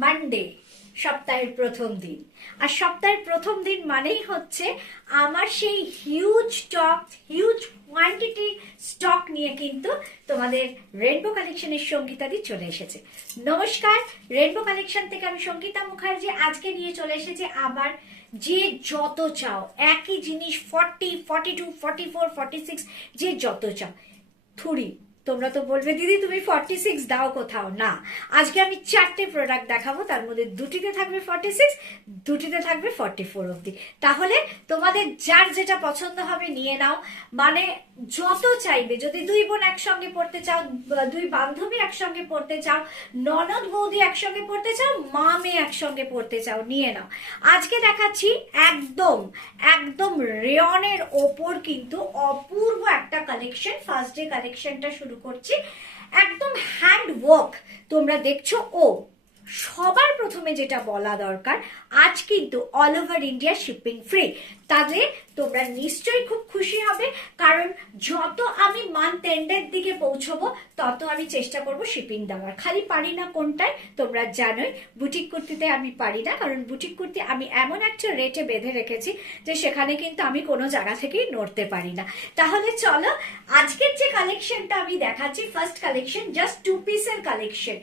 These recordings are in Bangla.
মানডে, সপ্তাহের প্রথম দিন। আর সপ্তাহের প্রথম দিন মানেই হচ্ছে আমার সেই হিউজ কোয়ান্টিটি স্টক নিয়ে কিন্তু তোমাদের রেনবো কালেকশনের সঙ্গীতাদি চলে এসেছে। নমস্কার, রেনবো কালেকশন থেকে আমি সঙ্গীতা মুখার্জি আজকে নিয়ে চলে এসেছি আবার যে যত চাও একই জিনিস 40, 42, 44, 46 যে যত চাও। থুড়ি তোমরা তো বলবে দিদি তুমি 46 দাও কোথাও না। আজকে আমি 4টে প্রোডাক্ট দেখাবো, তার মধ্যে দুটিতে থাকবে 46, দুটিতে থাকবে 44 অবধি। তাহলে তোমাদের যার যেটা পছন্দ হবে নিয়ে নাও। মানে যত চাইবে, যদি দুই বোন একসঙ্গে পড়তে চাও, দুই বান্ধবী একসঙ্গে পড়তে চাও, ননদ বৌদি একসঙ্গে পড়তে চাও, মা মেয়ে একসঙ্গে পড়তে চাও, নিয়ে নাও। আজকে দেখাচ্ছি একদম রেয়নের ওপর কিন্তু অপূর্ব একটা কালেকশন। ফার্স্ট ডে কালেকশনটা শুরু করছি, একদম হ্যান্ড ওয়ার্ক তোমরা দেখছো। সবার প্রথমে যেটা বলা দরকার, আজ কিন্তু all over India shipping free. তাহলে তোমরা নিশ্চয়ই খুব খুশি হবে, কারণ যত আমি মান্থ এন্ডের দিকে পৌঁছবো তত আমি চেষ্টা করব শিপিং দেওয়ার। খালি পারি না কোনটায় তোমরা জানোই, বুটিক কুর্তিতে আমি পারি না, কারণ বুটিক কুর্তি আমি এমন একটা রেটে বেঁধে রেখেছি যে সেখানে কিন্তু আমি কোনো জায়গা থেকেই নড়তে পারি না। তাহলে চলো আজকের যে কালেকশনটা আমি দেখাচ্ছি, ফার্স্ট কালেকশন জাস্ট 2 পিসের কালেকশন,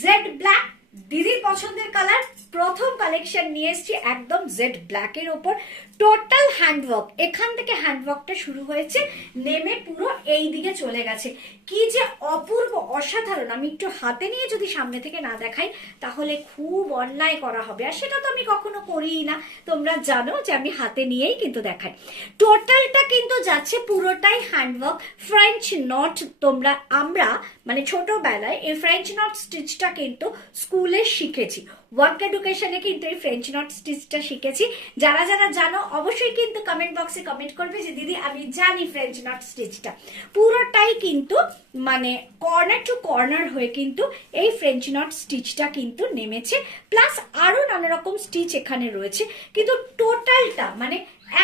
জেড ব্ল্যাক, দিদির পছন্দের কালার। প্রথম কালেকশন নিয়ে এসেছি একদম জেড ব্ল্যাক এর উপর, টোটাল হ্যান্ডওয়ার্ক। এখান থেকে হ্যান্ডওয়ার্কটা শুরু হয়েছে, নেমে পুরো এই দিকে চলে গেছে। কি যে অপূর্ব, অসাধারণ। আমি একটু হাতে নিয়ে যদি সামনে থেকে না দেখাই তাহলে খুব অন্যায় করা হবে, আর সেটা তো আমি কখনো করিই না। তোমরা জানো যে আমি হাতে নিয়েই কিন্তু দেখাই। টোটালটা কিন্তু যাচ্ছে পুরোটাই হ্যান্ডওয়ার্ক, ফ্রেঞ্চ নট। আমরা মানে ছোটবেলায় এই ফ্রেঞ্চ নট স্টিচটা কিন্তু স্কুলে শিখেছি, ওয়ার্ক এডুকেশনে কিন্তু এই ফ্রেঞ্চ নট স্টিচটা শিখেছি। যারা যারা জানো অবশ্যই কিন্তু কমেন্ট বক্সে কমেন্ট করবে যে দিদি আমি জানি ফ্রেঞ্চ নট স্টিচটা। পুরোটাই কিন্তু মানে কর্নার টু কর্নার হয়ে কিন্তু এই ফ্রেঞ্চ নট স্টিচটা কিন্তু নেমেছে, প্লাস আরো নানা রকম স্টিচ এখানে রয়েছে। কিন্তু টোটালটা মানে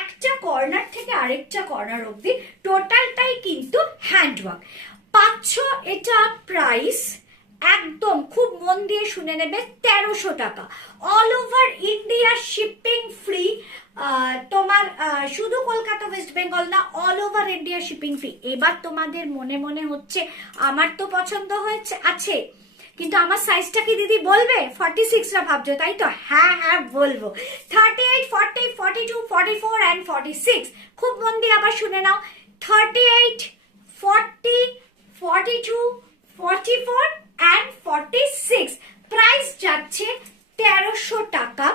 একটা কর্নার থেকে আরেকটা কর্নার অবধি টোটালটাই কিন্তু হ্যান্ডওয়ার্ক। পাচ্ছ এটা প্রাইস একদম খুব মন দিয়ে শুনে নেবে, 1300 টাকা। All over India shipping free. তোমার শুধু কলকাতা ওয়েস্ট বেঙ্গল না, all over India shipping free. এবার তোমাদের মনে মনে হচ্ছে আমার তো পছন্দ হয়েছে আছে, কিন্তু আমার সাইজটা কি দিদি বলবে? 46টা ভাবছো তাই তো? হ্যাঁ বলবো। 38, 40, 42, 44 and 46। খুব মন দিয়ে আবার শুনে নাও। 38, 40, 42, 44 and 46। প্রাইস যাচ্ছে 1300 টাকা।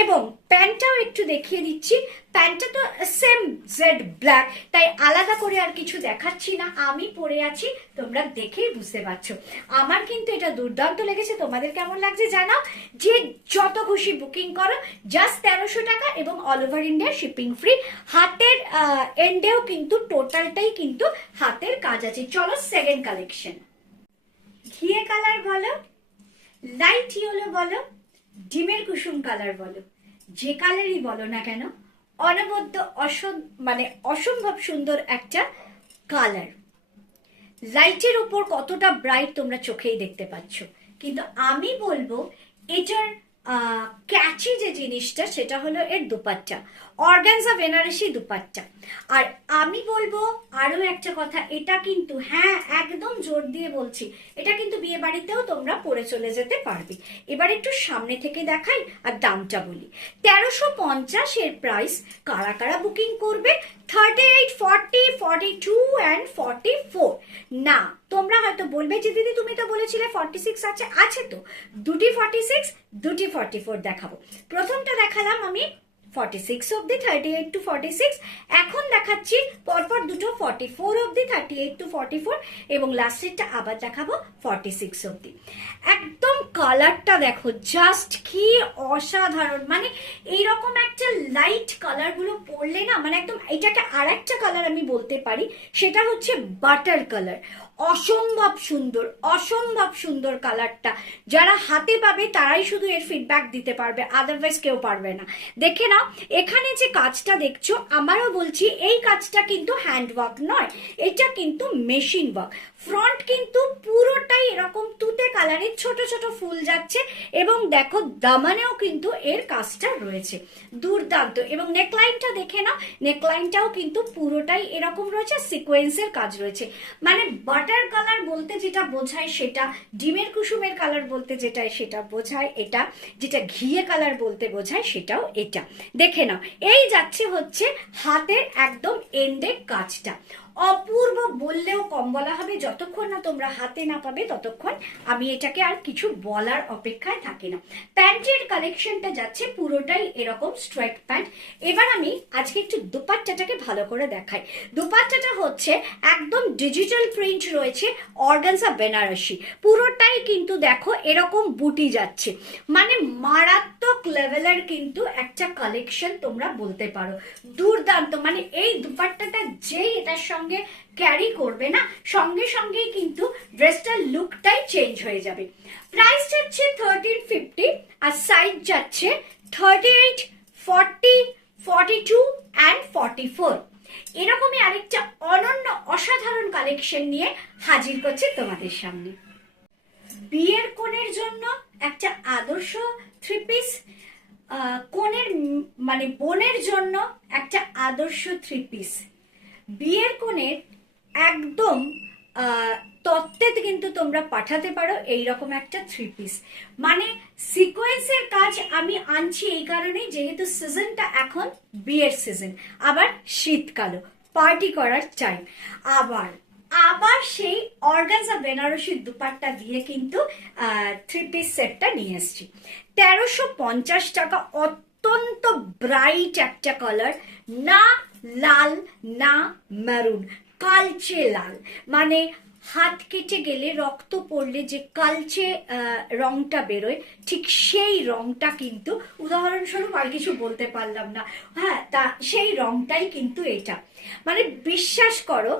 এবং প্যান্টটাও একটু দেখিয়ে দিচ্ছি, প্যান্টটা তো সেম জেড ব্ল্যাক, তাই আলাদা করে আর কিছু দেখাচ্ছি না। আমি পরে আছি, তোমরা দেখেই বুঝতে পারছো। আমার কিন্তু এটা দুর্দান্ত লেগেছে, তোমাদের কেমন লাগছে জানাও। যে যত খুশি বুকিং করো, জাস্ট 1300 টাকা এবং all over India shipping free. হাতের এন্ডেও কিন্তু টোটালটাই কিন্তু হাতের কাজ আছে। চলো সেকেন্ড কালেকশন। ঘিয়ে কালার বলো, লাইট ইয়েলো বলো, ডিমের কুসুম কালার বলো, যে কালারই বলো না কেন, অনবদ্য মানে অসম্ভব সুন্দর একটা কালার। লাইটের উপর কতটা ব্রাইট তোমরা চোখেই দেখতে পাচ্ছ, কিন্তু আমি বলবো এটার ক্যাচি যে জিনিসটা সেটা হলো এর দুপাট্টা, অর্গানজা বেনারসি দুপাট্টা। আর আমি বলবো আরো একটা কথা, এটা কিন্তু হ্যাঁ একদম জোর দিয়ে বলছি, এটা কিন্তু বিয়ে বাড়িতেও তোমরা পরে চলে যেতে পারবে। এবার একটু সামনে থেকে দেখাই আর দামটা বলি। 1350 এর প্রাইস। কারা কারা বুকিং করবে? 38, 40, 42 and 44। না, তোমরা হয়তো বলবে যে দিদি তুমি তো বলেছিলে 46 আছে তো, দুটি 46, দুটি 44 দেখাবো। প্রথমটা দেখালাম আমি 46 অব্দি, 38 to 46। এখন দেখাচ্ছি পরপর দুটো 44 অব্দি, 38 to 44, এবং লাস্টেরটা আবার দেখাবো 46 অব্দি। একদম কালারটা দেখো, জাস্ট কি অসাধারণ। মানে এইরকম একটা লাইট কালার গুলো পরলে না, মানে একদম এটাকে আর একটা কালার আমি বলতে পারি, সেটা হচ্ছে বাটার কালার। অসম্ভব সুন্দর, অসম্ভব সুন্দর কালারটা। যারা হাতে পাবে তারাই শুধু এর ফিডব্যাক দিতে পারবে, আদারওয়াইজ কেউ পারবে না। দেখে নাও এখানে যে কাজটা দেখছো, আমারও বলছি এই কাজটা কিন্তু হ্যান্ড ওয়ার্ক নয়, এটা কিন্তু মেশিন ওয়ার্ক। ফ্রন্ট কিন্তু পুরোটাই এরকম তুতে কালারের ছোট ছোট ফুল যাচ্ছে, এবং দেখো দামানেও কিন্তু এর কাজটা রয়েছে, দুর্দান্ত। এবং নেকলাইনটা দেখে নাও, নেকলাইনটাও কিন্তু পুরোটাই এরকম রয়েছে, সিকোয়েন্সের কাজ রয়েছে। মানে বাটার কালার বলতে যেটা বোঝায় সেটা, ডিমের কুসুমের কালার বলতে যেটা সেটা বোঝায় এটা, যেটা ঘিয়ে কালার বলতে বোঝায় সেটাও এটা। দেখে নাও এই যাচ্ছে হচ্ছে হাতের একদম এন্ডের কাজটা। অপূর্ব বললেও কম বলা হবে, যতক্ষণ না তোমরা হাতে না পাবে ততক্ষণ আমি এটাকে আর কিছু বলার অপেক্ষায় থাকি না। প্যান্টের কালেকশনটা যাচ্ছে পুরোটাই এরকম স্ট্রেট প্যান্ট। এবার আমি আজকে একটু দুপাট্টাটাকে ভালো করে দেখাই। দুপাট্টাটা হচ্ছে একদম ডিজিটাল প্রিন্ট রয়েছে, অর্গানজা বেনারসি, পুরোটাই কিন্তু দেখো এরকম বুটি যাচ্ছে, মানে মারাত্মক লেভেলের কিন্তু একটা কালেকশন তোমরা বলতে পারো, দুর্দান্ত। মানে এই দুপাট্টাটা যেই এটার সঙ্গে ক্যারি করবে না, সঙ্গে সঙ্গেই কিন্তু ড্রেসটার লুকটাই চেঞ্জ হয়ে যাবে। প্রাইস যাচ্ছে 1350 আর সাইজ যাচ্ছে 38, 40, 42 and 44। এরকমই আরেকটা অনন্য অসাধারণ কালেকশন নিয়ে হাজির করছে তোমাদের সামনে। বিয়ের কোণের জন্য একটা আদর্শ থ্রি পিস, কোণের মানে বোনের জন্য একটা আদর্শ থ্রি পিস, বিয়ের কোণের একদম তত্ত্বে কিন্তু তোমরা পাঠাতে পারো এইরকম একটা থ্রি পিস। মানে সিকোয়েন্সের কাজ আমি আনছি এই কারণেই, যেহেতু সিজনটা এখন বিয়ের সিজন, আবার শীতকালও পার্টি করার টাইম, আবার সেই অর্গানজা বেনারসির দুপাট্টা দিয়ে কিন্তু থ্রি পিস সেটটা নিয়ে এসেছি। 1350 টাকা। অত্যন্ত ব্রাইট একটা কালার, না লাল না মেরুন, কালচে লাল। মানে হাত কেটে গেলে রক্ত পড়লে যে কালচে রংটা বেরোয়, ঠিক সেই রংটা কিন্তু, উদাহরণস্বরূপ আর কিছু বলতে পারলাম না, হ্যাঁ তা সেই রংটাই কিন্তু এটা। মানে বিশ্বাস করো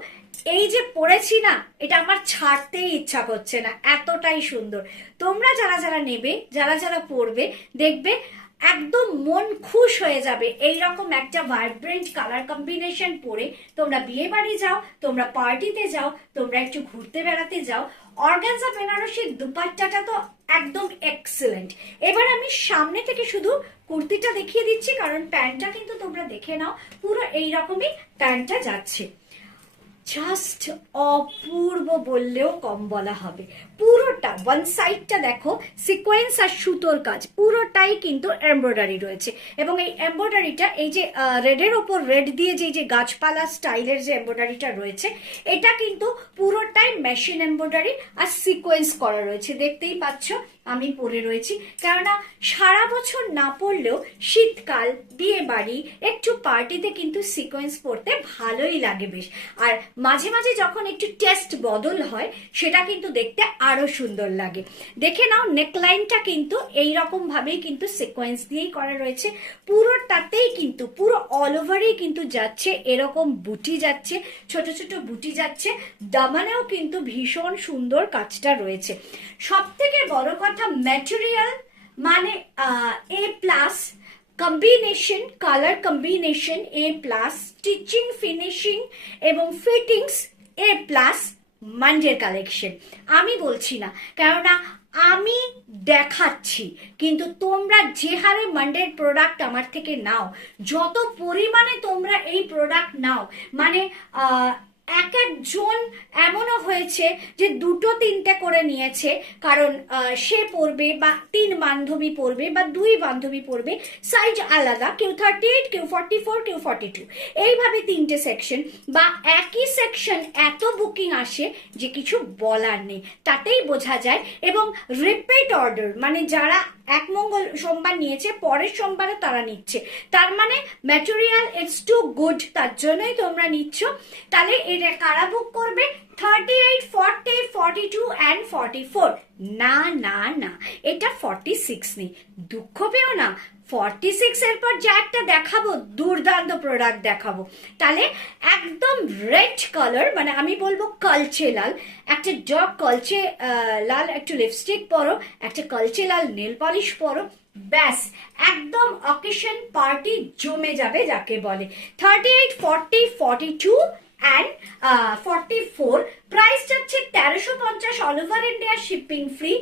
এই যে পড়েছি না, এটা আমার ছাড়তেই ইচ্ছা করছে না, এতটাই সুন্দর। তোমরা যারা যারা নেবে, যারা যারা পড়বে, দেখবে একদম মন খুশ হয়ে যাবে। এইরকম একটা ভাইব্রেন্ট কালার কম্বিনেশন পরে তোমরা বিয়ে বাড়ি যাও, তোমরা পার্টিতে যাও, তোমরা একটু ঘুরতে বেড়াতে যাও, অর্গানজা বেনারসির দুপাট্টাটা তো একদম এক্সেলেন্ট। এবার আমি সামনে থেকে শুধু কুর্তিটা দেখিয়ে দিচ্ছি, কারণ প্যান্টটা কিন্তু তোমরা দেখে নাও, পুরো এইরকমই প্যান্টটা যাচ্ছে। জাস্ট অপূর্ব বললেও কম বলা হবে। পুরোটা ওয়ান সাইডটা দেখো সিকোয়েন্স আর সুতোর কাজ, পুরোটাই কিন্তু এমব্রয়ডারি রয়েছে। এবং এই এমব্রয়ডারিটা এই যে রেডের ওপর রেড দিয়ে যে গাছপালা স্টাইলের যে এমব্রয়ডারিটা রয়েছে, এটা কিন্তু পুরোটাই মেশিন এমব্রয়ডারি আর সিকোয়েন্স করা রয়েছে। দেখতেই পাচ্ছ আমি পরে রয়েছি, কেননা সারা বছর না পরলেও শীতকাল, বিয়ে বাড়ি, একটু পার্টিতে কিন্তু সিকোয়েন্স পরতে ভালোই লাগে বেশ। আর মাঝে মাঝে যখন একটু টেস্ট বদল হয়, সেটা কিন্তু দেখতে আরো সুন্দর লাগে। দেখে নাও নেকলাইনটা কিন্তু এইরকম ভাবেই কিন্তু সিকোয়েন্স দিয়েই করা রয়েছে, পুরোটাতেই কিন্তু পুরো অল ওভারেই কিন্তু যাচ্ছে এরকম বুটি যাচ্ছে, ছোট ছোট বুটি যাচ্ছে। দামানেও কিন্তু ভীষণ সুন্দর কাজটা রয়েছে। সব থেকে বড় কথা, ম্যাটেরিয়াল মানে এ প্লাস, কম্বিনেশন, কালার কম্বিনেশন এ প্লাস, স্টিচিং ফিনিশিং এবং ফিটিংস এ প্লাস। মান্ডের কালেকশন আমি বলছি না, কেননা আমি দেখাচ্ছি, কিন্তু তোমরা যে হারে মান্ডের প্রোডাক্ট আমার থেকে নাও, যত পরিমাণে তোমরা এই প্রোডাক্ট নাও, মানে এক একজন এমনও হয়েছে যে 2-3টে করে নিয়েছে, কারণ সে পরবে বা 3 বান্ধবী পরবে বা 2 বান্ধবী পরবে, সাইজ আলাদা, কেউ 38, কেউ 44, কেউ 42, এইভাবে 3টে সেকশন বা একই সেকশন এত বুকিং আসে যে কিছু বলার নেই, তাতেই বোঝা যায়। এবং রিপিট অর্ডার, মানে যারা এক সোমবার নিয়েছে, পরের সোমবারে তারা নিচ্ছে, তার মানে ম্যাটেরিয়াল ইটস টু গুড, তার জন্যই তোমরা নিচ্ছ। তাহলে এটা কারা বুক করবে? 38, 40, 42 and 44। না না না, এটা 46 নেই, দুঃখ পেও না। 46 এর পর যা একটা দেখাবো, দুর্দান্ত প্রোডাক্ট দেখাবো। তাহলে একদম রেড কালার, মানে আমি বলবো কালচে লাল, একটা ডগ কালচে লাল একটু লিপস্টিক পরো, একটা কালচে লাল নেল পলিশ পরো, ব্যাস একদম অকেশন পার্টি জমে যাবে যাকে বলে। 38, 40, 42 and 44। প্রাইস যাচ্ছে 1350, all over India shipping free.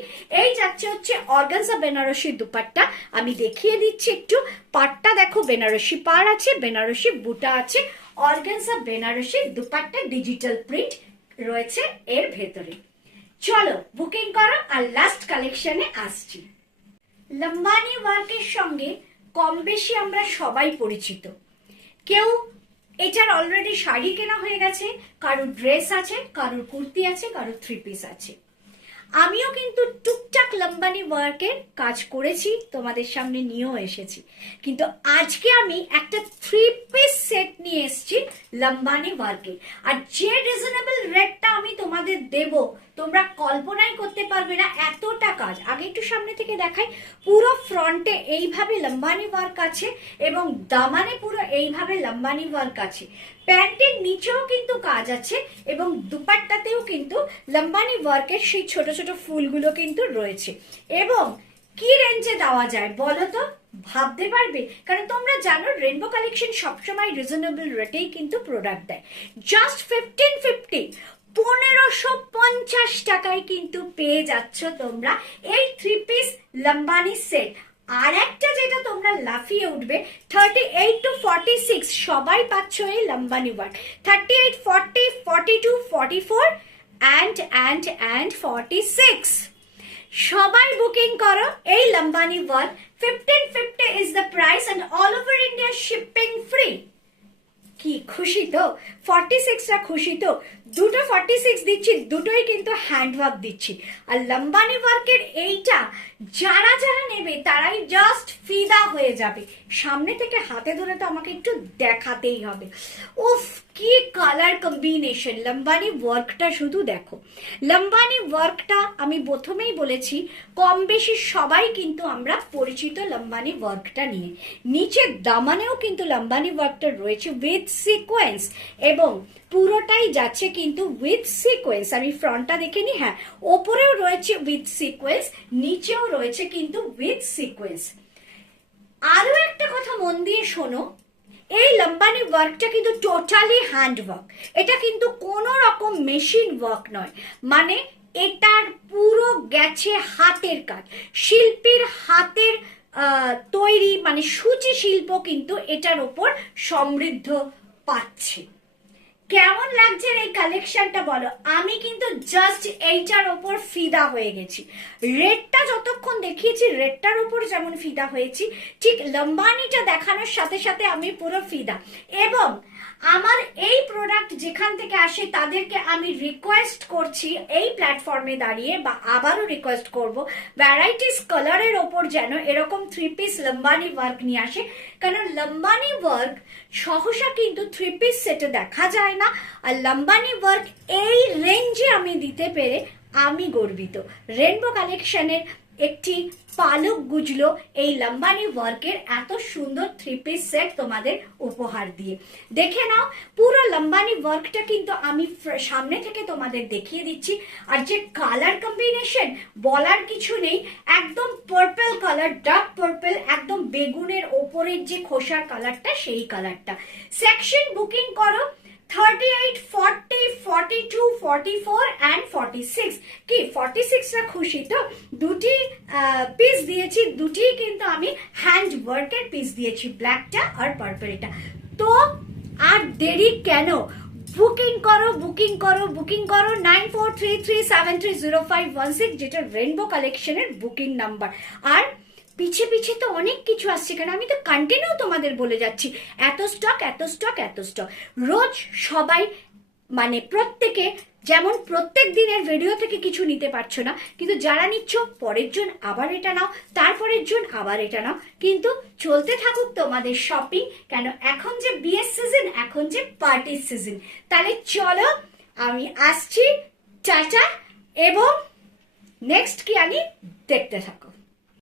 এই যাচ্ছে হচ্ছে অর্গানজা বেনারসি দুপাট্টা, আমি দেখিয়ে দিচ্ছি একটু। পাটটা দেখো, বেনারসি পাড় আছে, বেনারসি বুটা আছে, organza Banarasi dupatta, digital print রয়েছে এর ভেতরে। চলো বুকিং করো, আর লাস্ট কালেকশনে আসছি। লম্বানি ওয়ার্কের সঙ্গে কম বেশি আমরা সবাই পরিচিত। কেউ এটার অলরেডি শাড়ি কেনা হয়ে গেছে, কারোর ড্রেস আছে, কারোর কুর্তি আছে, কারোর থ্রি পিস আছে। আমিও কিন্তু টুকটাক লম্বানি ওয়ার্কের কাজ করেছি, তোমাদের সামনে নিয়েও এসেছি। কিন্তু আজকে আমি একটা থ্রি পিস সেট নিয়ে এসেছি লম্বানি ওয়ার্কের। আর যে রিজনেবল রেটটা আমি তোমাদের দেব, তোমরা কল্পনাই করতে পারবে না এতটা কাজ। আগে একটু সামনে থেকে দেখাই। পুরো ফ্রন্টে এইভাবে লম্বানি ওয়ার্ক আছে এবং দামানে পুরো এইভাবে লম্বানি ওয়ার্ক আছে। প্যান্টের নিচেও কিন্তু কাজ আছে এবং দুপাট্টাতেও কিন্তু লম্বানি ওয়ার্কের সেই ছোট ছোট ফুলগুলো কিন্তু রয়েছে। এবং কি রেঞ্জে দেওয়া যায় বলো তো? ভাবতে পারবে? কারণ তোমরা জানো রেনবো কালেকশন সবসময় রিজনেবল রেটেই কিন্তু প্রোডাক্ট দেয়। জাস্ট 1550, 1550 টাকায় কিন্তু পেয়ে যাচ্ছ তোমরা এই থ্রি পিস লম্বানি সেট। আর একটা যেটা তোমরা লাফিয়ে উঠবে, 38 to 46 সবাই পাচ্ছ এই লম্বানি ওয়ার্ক। 38, 40, 42, 44 and 46 সবাই বুকিং করো এই Lambani work. 1550 is the price and all over India shipping free। কি খুশি তো? 46টা খুশি তো? দুটো 46 দিচ্ছি, দুটোই কিন্তু হ্যান্ডওয়ার্ক দিচ্ছি। আর লম্বানি ওয়ার্কের এইটা যারা যারা নেবে তারাই জাস্ট ফিদা হয়ে যাবে। সামনে থেকে হাতে ধরে তো আমাকে একটু দেখাতেই হবে। উফ, কি কালার কম্বিনেশন! লম্বানি ওয়ার্কটা শুধু দেখো। লম্বানি ওয়ার্কটা আমি প্রথমেই বলেছি, কম বেশি সবাই কিন্তু আমরা পরিচিত লম্বানি ওয়ার্কটা নিয়ে। নিচের দামানেও কিন্তু লম্বানি ওয়ার্কটা রয়েছে উইথ সিকোয়েন্স, এবং পুরোটাই যাচ্ছে কিন্তু উইথ সিকোয়েন্স। আমি ফ্রন্টটা দেখে নি, হ্যাঁ ওপরেও রয়েছে উইথ সিকোয়েন্স, নিচেও রয়েছে কিন্তু উইথ সিকোয়েন্স। আরো একটা কথা মন দিয়ে শোনো, এই লম্বানি ওয়ার্কটা কিন্তু টোটালি হ্যান্ড ওয়ার্ক। এটা কিন্তু কোনো রকম মেশিন ওয়ার্ক নয়, মানে এটার পুরো গেছে হাতের কাজ, শিল্পীর হাতের তৈরি, মানে সূচি শিল্প কিন্তু এটার ওপর সমৃদ্ধ পাচ্ছে। কেমন লাগছে এই কালেকশনটা বলো? আমি কিন্তু জাস্ট এইটার ওপর ফিদা হয়ে গেছি। রেটটা যতক্ষণ দেখিয়েছি রেটটার উপর যেমন ফিদা হয়েছি, ঠিক লম্বানিটা দেখানোর সাথে সাথে আমি পুরো ফিদা। এবং আমার এই প্রোডাক্ট যেখান থেকে আসে তাদেরকে আমি রিকোয়েস্ট করছি এই প্ল্যাটফর্মে দাঁড়িয়ে, বা আবারও রিকোয়েস্ট করব, ভ্যারাইটিস কালারের ওপর যেন এরকম থ্রি পিস লম্বানি ওয়ার্ক নিয়ে আসে। কারণ লম্বানি ওয়ার্ক সহসা কিন্তু থ্রি পিস সেটে দেখা যায় না। আর লম্বানি ওয়ার্ক এই রেঞ্জে আমি দিতে পেরে আমি গর্বিত। রেনবো কালেকশনের একটি পালক গুজলো এই লম্বানি ওয়ার্কের এত সুন্দর থ্রি পিস সেট তোমাদের উপহার দিয়ে। দেখে নাও, পুরো লম্বানি ওয়ার্কটা কিন্তু আমি সামনে থেকে তোমাদের দেখিয়ে দিচ্ছি। আর যে কালার কম্বিনেশন বলার কিছু নেই, একদম পার্পল কালার, ডার্ক পার্পল, একদম বেগুনের ওপরের যে খোসার কালারটা সেই কালারটা। সেকশন বুকিং করো 38, 40, 42, 44 and 46। কি 46টা খুশি তো? দুটি পিস দিয়েছি, দুটি কিন্তু আমি হ্যান্ড ওয়ার্কের পিস দিয়েছি, ব্ল্যাকটা আর পার্পলটা। তো আর দেরি কেন? বুকিং করো, বুকিং করো, বুকিং করো 9433730516, যেটা রেনবো কালেকশনের বুকিং নাম্বার। আর পিছে পিছে তো অনেক কিছু আসছে, কারণ আমি তো কন্টিনিউ তোমাদের বলে যাচ্ছি এত স্টক, এত স্টক, এত স্টক। রোজ সবাই মানে প্রত্যেকে যেমন প্রত্যেক দিনের ভিডিও থেকে কিছু নিতে পারছো না, কিন্তু যারা নিচ্ছ পরের জন আবার এটা নাও, তারপরের জন আবার এটা নাও, কিন্তু চলতে থাকুক তোমাদের শপিং। কেন এখন যে বিয়ের সিজন, এখন যে পার্টির সিজন। তাহলে চলো আমি আসছি, টাটা, এবং নেক্সট কি আনি দেখতে থাকো।